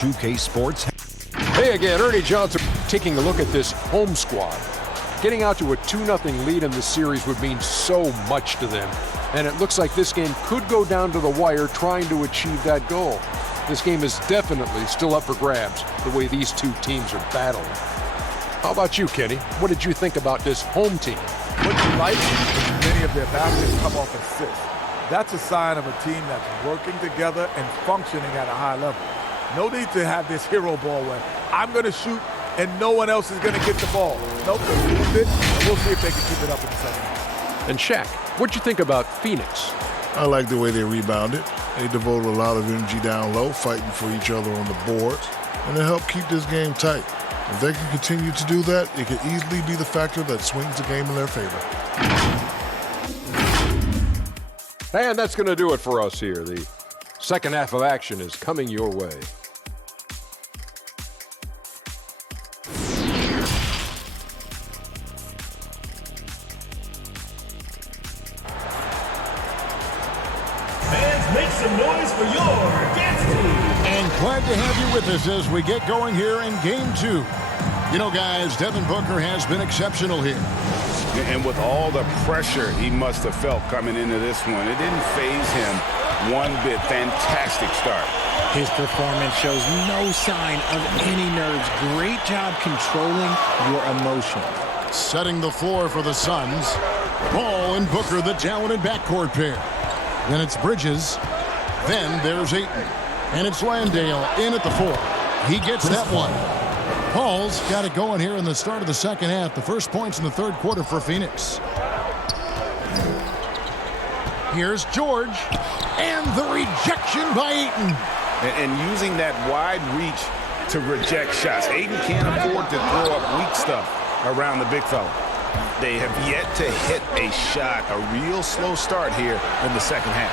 2K Sports. Hey again, Ernie Johnson taking a look at this home squad. Getting out to a 2-0 lead in the series would mean so much to them. And it looks like this game could go down to the wire trying to achieve that goal. This game is definitely still up for grabs, the way these two teams are battling. How about you, Kenny? What did you think about this home team? What you like is many of their baskets come off assists. That's a sign of a team that's working together and functioning at a high level. No need to have this hero ball where I'm going to shoot and no one else is going to get the ball. Nope, they moved it, and we'll see if they can keep it up in the second half. And Shaq, what'd you think about Phoenix? I like the way they rebounded. They devoted a lot of energy down low, fighting for each other on the boards, and it helped keep this game tight. If they can continue to do that, it could easily be the factor that swings the game in their favor. And that's going to do it for us here. The second half of action is coming your way. Fans, make some noise for your dance team. And glad to have you with us as we get going here in Game 2. You know, guys, Devin Booker has been exceptional here. And with all the pressure he must have felt coming into this one, it didn't faze him one bit. Fantastic start. His performance shows no sign of any nerves. Great job controlling your emotion. Setting the floor for the Suns. Ball and Booker, the talented backcourt pair. Then it's Bridges. Then there's Ayton. And it's Landale in at the 4. He gets that one. Paul's got it going here in the start of the second half. The first points in the third quarter for Phoenix. Here's George. And the rejection by Ayton. And using that wide reach to reject shots. Ayton can't afford to throw up weak stuff around the big fella. They have yet to hit a shot, a real slow start here in the second half.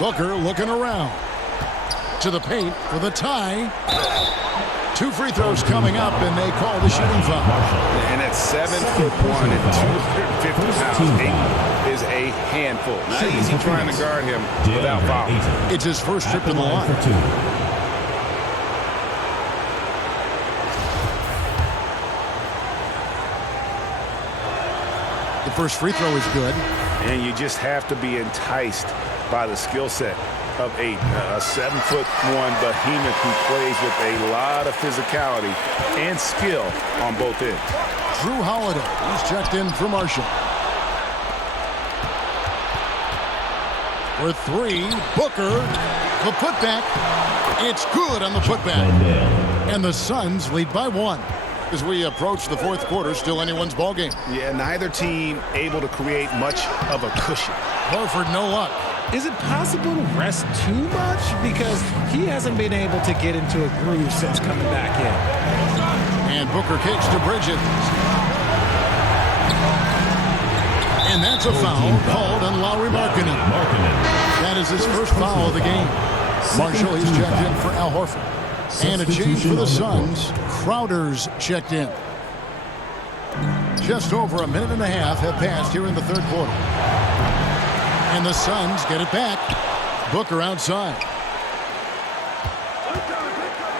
Booker looking around. To the paint for the tie. 2 free throws coming up, and they call the shooting foul. And at 7'1" and 250 pounds, Ayton is a handful. Not easy trying to guard him without foul. It's his first trip to the line. The first free throw is good. And you just have to be enticed by the skill set of Ayton, a 7'1" behemoth who plays with a lot of physicality and skill on both ends. Drew Holiday, he's checked in for Marshall. For 3, Booker, the putback. It's good on the putback. And the Suns lead by 1. As we approach the fourth quarter, still anyone's ballgame. Yeah, neither team able to create much of a cushion. Horford, no luck. Is it possible to rest too much? Because he hasn't been able to get into a groove since coming back in. And Booker kicks to Bridges. And that's a foul called on Lauri Markkanen. That is his first foul of the game. Marshall, he's checked in for Al Horford. And a change for the Suns. Crowder's checked in. Just over a minute and a half have passed here in the third quarter. And the Suns get it back. Booker outside.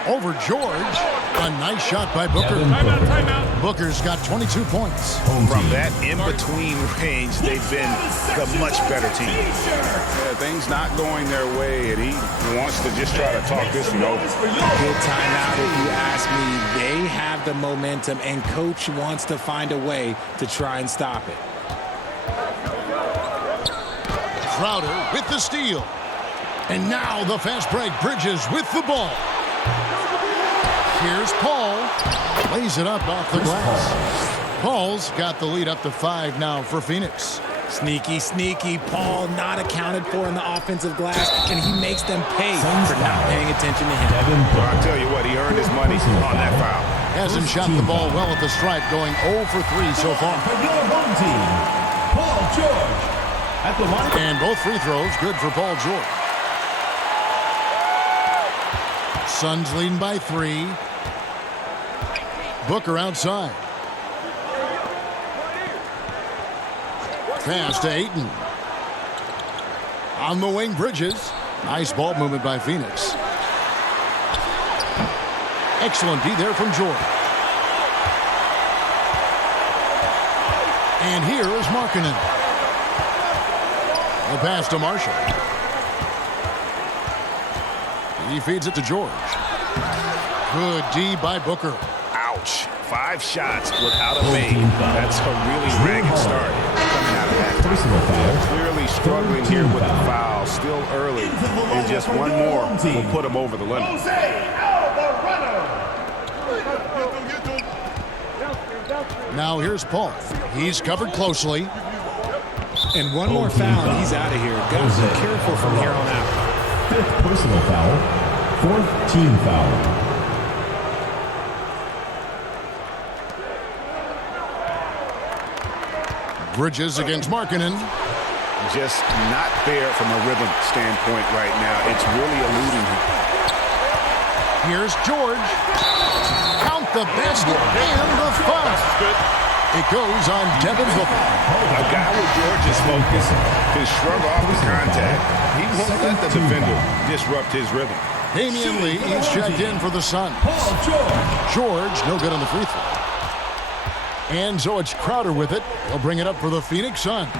Over George. A nice shot by Booker. Timeout. Booker's got 22 points. From that in-between range, they've been the much better team. Yeah, things not going their way, and he wants to just try to talk this one over. Good timeout if you ask me. They have the momentum, and coach wants to find a way to try and stop it. Crowder with the steal. And now the fast break. Bridges with the ball. Here's Paul. Lays it up off the glass. Paul's got the lead up to 5 now for Phoenix. Sneaky, sneaky. Paul not accounted for in the offensive glass, and he makes them pay for not paying attention to him. Well, I'll tell you what, he earned his money on that foul. Hasn't shot the ball well at the stripe, going 0 for 3 so far. For your home team, Paul George. At the line. And both free throws good for Paul George. Suns leading by 3. Booker outside. Pass to Ayton. On the wing, Bridges. Nice ball movement by Phoenix. Excellent D there from George. And here is Markkanen. The pass to Marshall. He feeds it to George. Good D by Booker. Ouch. 5 shots without a make. That's a really ragged start coming out of that. Clearly struggling here with the foul. Still early. And just one more will put him over the limit. Now here's Paul. He's covered closely. And one more foul, and he's out of here. Got to be careful from here on out. 5th personal foul. 4th team foul. Bridges against Markkanen. Just not there from a rhythm standpoint right now. It's really eluding him. Here's George. Count the basket and the foul. It goes on Devin Booker. A guy with George's focus can shrug off the contact. He won't let the defender disrupt his rhythm. Damian Lee is checked in for the Suns. George, no good on the free throw. And so it's Crowder with it. He'll bring it up for the Phoenix Suns.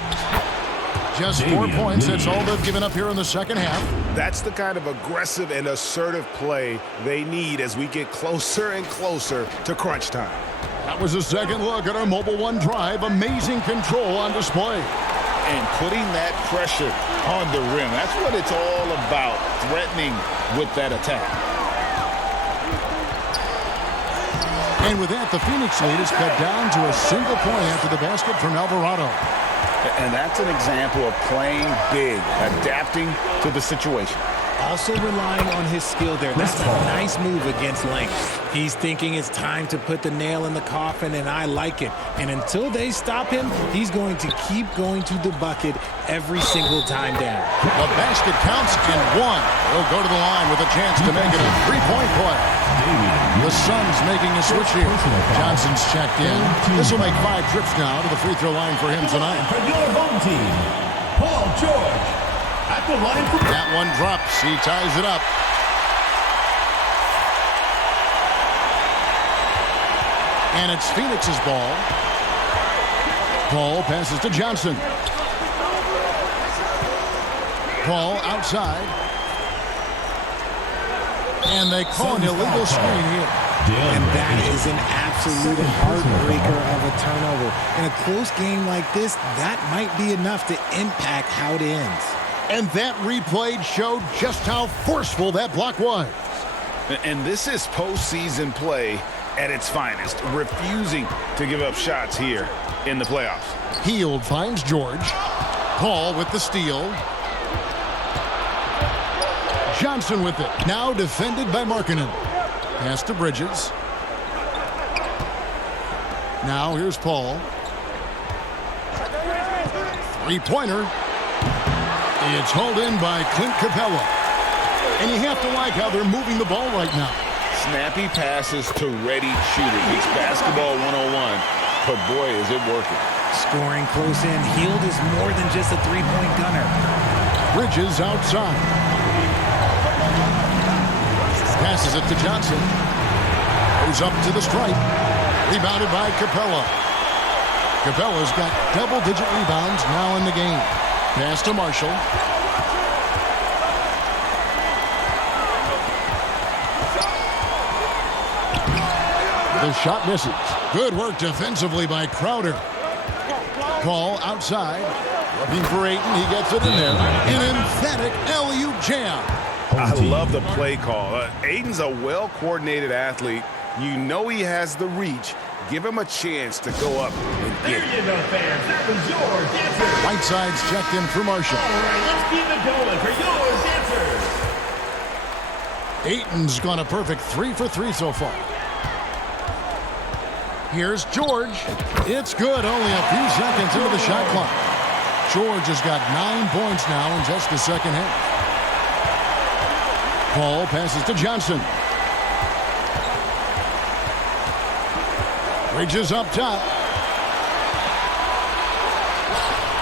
Just 4 points. That's all they've given up here in the second half. That's the kind of aggressive and assertive play they need as we get closer and closer to crunch time. That was a second look at our Mobile One drive. Amazing control on display. And putting that pressure on the rim. That's what it's all about, threatening with that attack. And with that, the Phoenix lead is cut down to a single point after the basket from Alvarado. And that's an example of playing big, adapting to the situation. Also relying on his skill there. That's a nice move against length. He's thinking it's time to put the nail in the coffin, and I like it. And until they stop him, he's going to keep going to the bucket every single time down. The basket counts in 1. He'll go to the line with a chance to make it a three-point play. The Suns making a switch here. Johnson's checked in. This will make 5 trips now to the free throw line for him tonight. For your home team, Paul George. At the line for that one drops. He ties it up. And it's Phoenix's ball. Paul passes to Johnson. Paul outside. And they call an illegal screen here. And that is an absolute heartbreaker of a turnover. In a close game like this, that might be enough to impact how it ends. And that replay showed just how forceful that block was. And this is postseason play at its finest, refusing to give up shots here in the playoffs. Hield finds George. Paul with the steal. Johnson with it. Now defended by Markkanen. Pass to Bridges. Now here's Paul. Three-pointer. It's hauled in by Clint Capella. And you have to like how they're moving the ball right now. Snappy passes to ready shooters. It's basketball 101. But boy, is it working. Scoring close in. Hield is more than just a three-point gunner. Bridges outside. Passes it to Johnson. Goes up to the stripe. Rebounded by Capella. Capella's got double-digit rebounds now in the game. Pass to Marshall. The shot misses. Good work defensively by Crowder. Paul outside. Looking for Ayton. He gets it in there. An emphatic alley-oop jam. I love the play call. Ayton's a well-coordinated athlete. You know he has the reach. Give him a chance to go up and get it. There you go, fans. That was your dancer. Whiteside's checked in for Marshall. All right, let's keep it going for your dancers. Ayton's gone a perfect 3 for 3 so far. Here's George. It's good. Only a few seconds into the shot clock. George has got 9 points now in just the second half. Paul passes to Johnson. Bridges up top.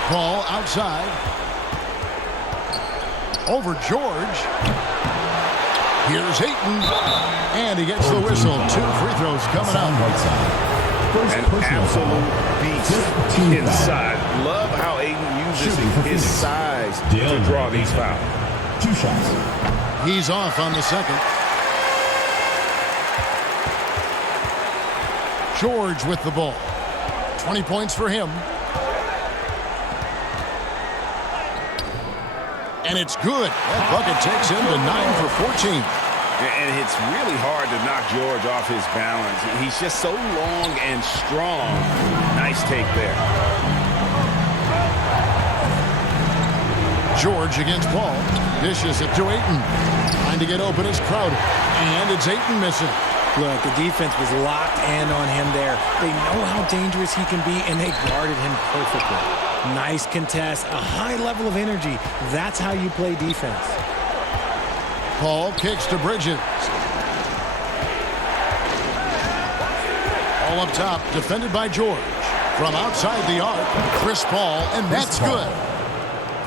Paul outside. over George. Here's Ayton, and he gets the whistle. 2 free throws coming up. An absolute beast inside. Love how Ayton uses his size to draw these fouls. 2 shots. He's off on the second. George with the ball. 20 points for him. And it's good. That bucket takes him to 9 for 14. And it's really hard to knock George off his balance. He's just so long and strong. Nice take there. George against Paul. Dishes it to Ayton. Trying to get open is Crowder. And it's Ayton missing. Look, the defense was locked in on him there. They know how dangerous he can be, and they guarded him perfectly. Nice contest, a high level of energy. That's how you play defense. Paul kicks to Bridges. All up top, defended by George. From outside the arc, Chris Paul, and that's good.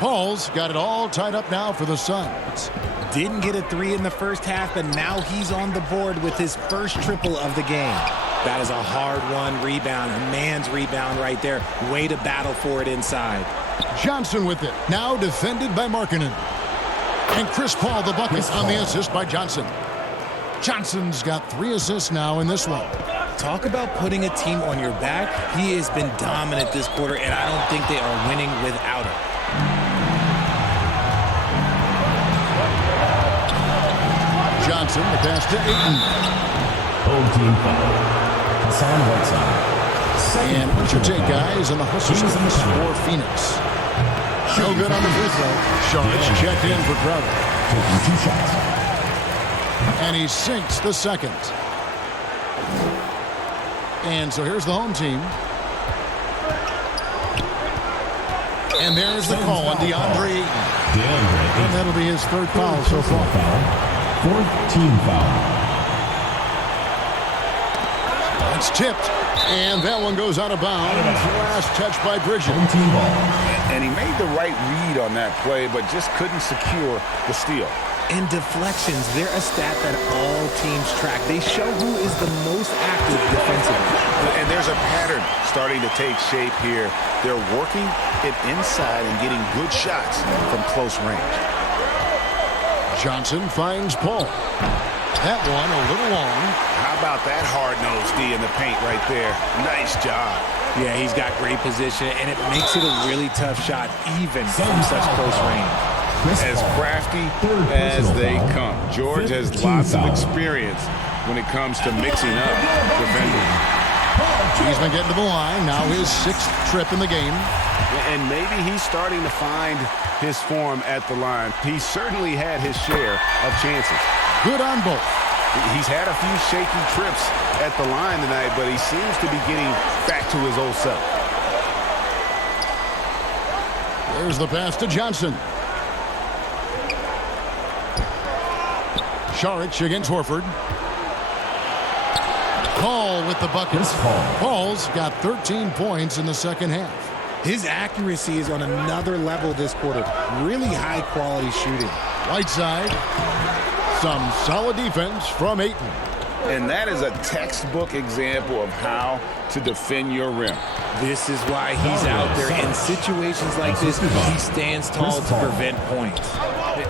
Paul's got it all tied up now for the Suns. Didn't get a 3 in the first half, but now he's on the board with his first triple of the game. That is a hard-won rebound, a man's rebound right there. Way to battle for it inside. Johnson with it, now defended by Markkanen. And Chris Paul the bucket on the assist by Johnson. Johnson's got 3 assists now in this one. Talk about putting a team on your back. He has been dominant this quarter, and I don't think they are winning without him. Johnson, the pass to Ayton. Home team foul. Hassan Whiteside. And what's your take, guys, on the hustle for Phoenix? No good on the free throw. Sharks checked in for Crowder. Taking 2 shots. And he sinks the second. And so here's the home team. And there's the call on DeAndre Ayton. And that'll be his 3rd foul so far. 4th team foul. It's tipped. And that one goes out of bounds. Last touch by Bridges. Team ball. And he made the right read on that play, but just couldn't secure the steal. And deflections, they're a stat that all teams track. They show who is the most active defensively. And there's a pattern starting to take shape here. They're working it inside and getting good shots from close range. Johnson finds Paul. That one a little long. How about that hard-nosed D in the paint right there? Nice job. Yeah, he's got great position, and it makes it a really tough shot, even from such close range. As crafty as they come. George has lots of experience when it comes to mixing up defending. He's been getting to the line. Now his 6th trip in the game. And maybe he's starting to find his form at the line. He certainly had his share of chances. Good on both. He's had a few shaky trips at the line tonight, but he seems to be getting back to his old self. There's the pass to Johnson. Saric against Horford. Paul with the bucket. Paul's got 13 points in the second half. His accuracy is on another level this quarter. Really high-quality shooting. Whiteside. Some solid defense from Ayton. And that is a textbook example of how to defend your rim. This is why he's out there. In situations like this, he stands tall to prevent points.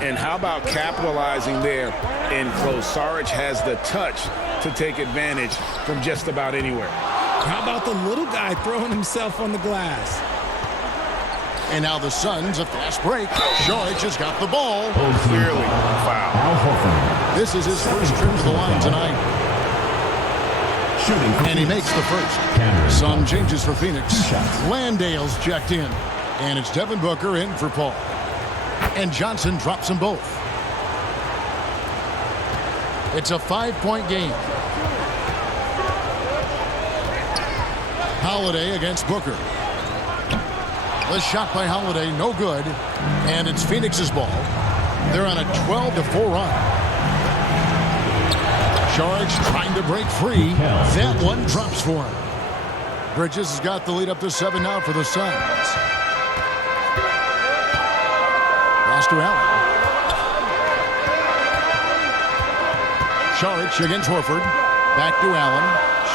And how about capitalizing there in close? Saric has the touch to take advantage from just about anywhere. How about the little guy throwing himself on the glass? And now the Suns, a fast break. Saric has got the ball. Clearly foul. This is his first trip to the line tonight. And he makes the first. Sun changes for Phoenix. Landale's checked in. And it's Devin Booker in for Paul. And Johnson drops them both. It's a 5-point game. Holiday against Booker. The shot by Holiday, no good. And it's Phoenix's ball. They're on a 12-4 run. Saric trying to break free. That one drops for him. Bridges has got the lead up to 7 now for the Suns. Pass to Allen. Saric against Horford. Back to Allen.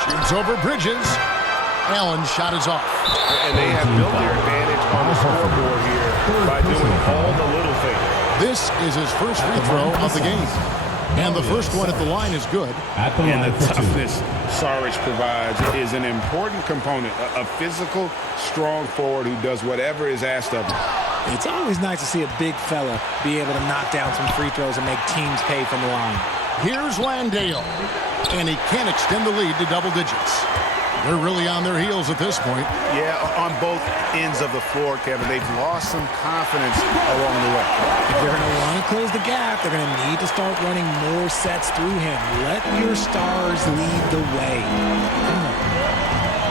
Shoots over Bridges. Allen's shot is off. And they have built their advantage on the scoreboard here by doing all the little things. This is his first free throw of the game. And the first one at the line is good. And the toughness Saric provides is an important component. A physical, strong forward who does whatever is asked of him. It's always nice to see a big fella be able to knock down some free throws and make teams pay from the line. Here's Landale. And he can't extend the lead to double digits. They're really on their heels at this point. Yeah, on both ends of the floor, Kevin. They've lost some confidence along the way. If they're going to want to close the gap, they're going to need to start running more sets through him. Let your stars lead the way.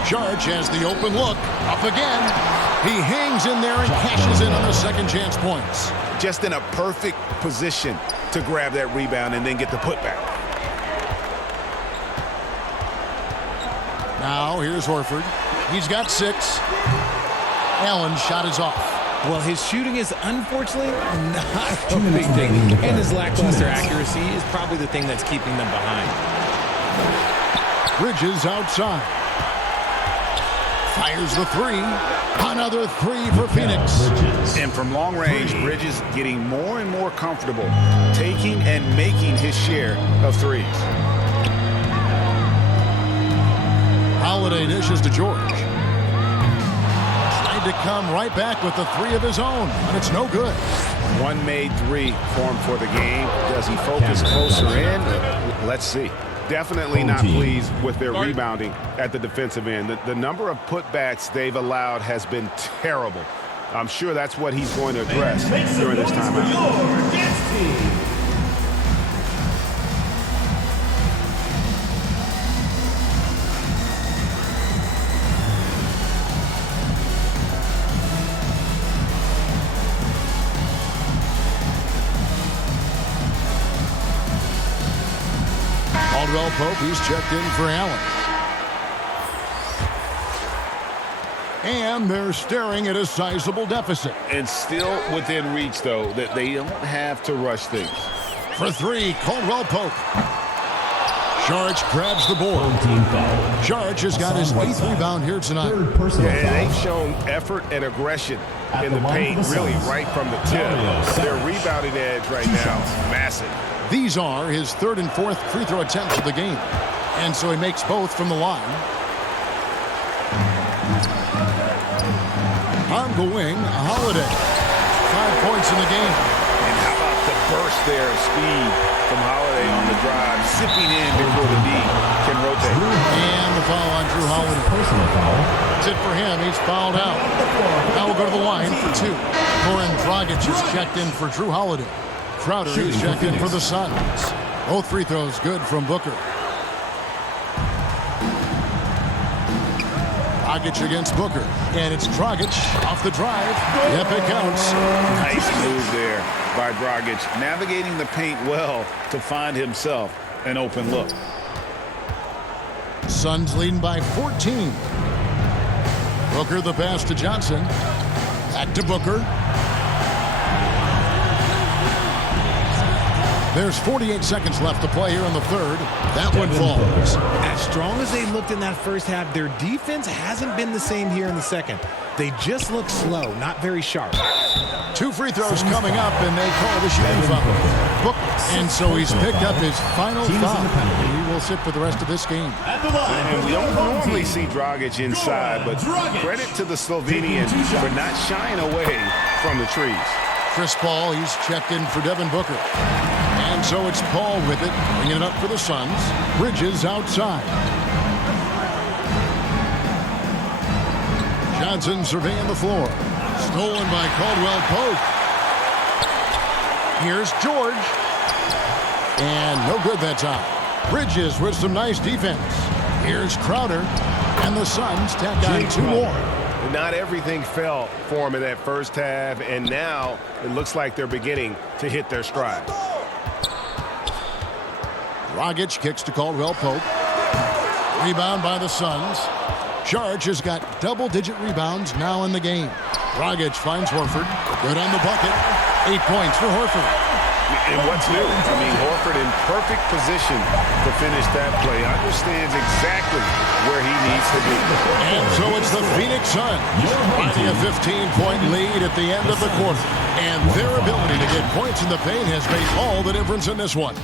Saric has the open look. Up again. He hangs in there and cashes in on the second chance points. Just in a perfect position to grab that rebound and then get the putback. Now, here's Horford. He's got 6. Allen's shot is off. Well, his shooting is unfortunately not a big thing. And his lackluster accuracy is probably the thing that's keeping them behind. Bridges outside. Fires the 3. Another 3 for Phoenix. And from long range, Bridges getting more and more comfortable taking and making his share of threes. Holiday dishes to George. Tried to come right back with the 3 of his own, but it's no good. One made 3 formed for the game. Does he focus closer in? Let's see. Definitely not pleased with their rebounding at the defensive end. The number of putbacks they've allowed has been terrible. I'm sure that's what he's going to address during this timeout. Caldwell Pope, he's checked in for Allen. And they're staring at a sizable deficit. And still within reach, though, that they don't have to rush things. For 3, Caldwell Pope. Saric grabs the board. Saric has got his 8th rebound here tonight. And they've shown effort and aggression in the paint, really right from the tip. Their rebounding edge right now, massive. These are his 3rd and 4th free throw attempts of the game. And so he makes both from the line. On the wing, Holiday. 5 points in the game. And how about the burst there of speed from Holiday on the drive, zipping in before the D can rotate. And the foul on Drew Holiday. Personal foul. That's it for him. He's fouled out. Now we'll go to the line for 2. Goran Dragic is checked in for Drew Holiday. Crowder is checked in for the Suns. Both free throws good from Booker. Dragic against Booker. And it's Dragic off the drive. Yep, it counts. Nice move there by Dragic, navigating the paint well to find himself an open look. Suns leading by 14. Booker the pass to Johnson. Back to Booker. There's 48 seconds left to play here in the 3rd. That one falls. As strong as they looked in that first half, their defense hasn't been the same here in the 2nd. They just look slow, not very sharp. 2 free throws coming up, and they call the shooting foul. And so he's picked up his final foul. He will sit for the rest of this game. And we don't normally see Dragic inside, but credit to the Slovenian for not shying away from the trees. Chris Paul, he's checked in for Devin Booker. And so it's Paul with it, bringing it up for the Suns. Bridges outside. Johnson surveying the floor. Stolen by Caldwell Pope. Here's George. And no good that time. Bridges with some nice defense. Here's Crowder. And the Suns tack on 2 more. Not everything fell for him in that first half, and now it looks like they're beginning to hit their stride. Dragic kicks to Caldwell Pope. Rebound by the Suns. Saric has got double-digit rebounds now in the game. Dragic finds Horford. Good on the bucket. 8 points for Horford. And what's new? I mean, Horford Horford in perfect position to finish that play. Understands exactly where he needs to be. And so it's the Phoenix Suns finding a 15-point lead at the end of the quarter. And their ability to get points in the paint has made all the difference in this one.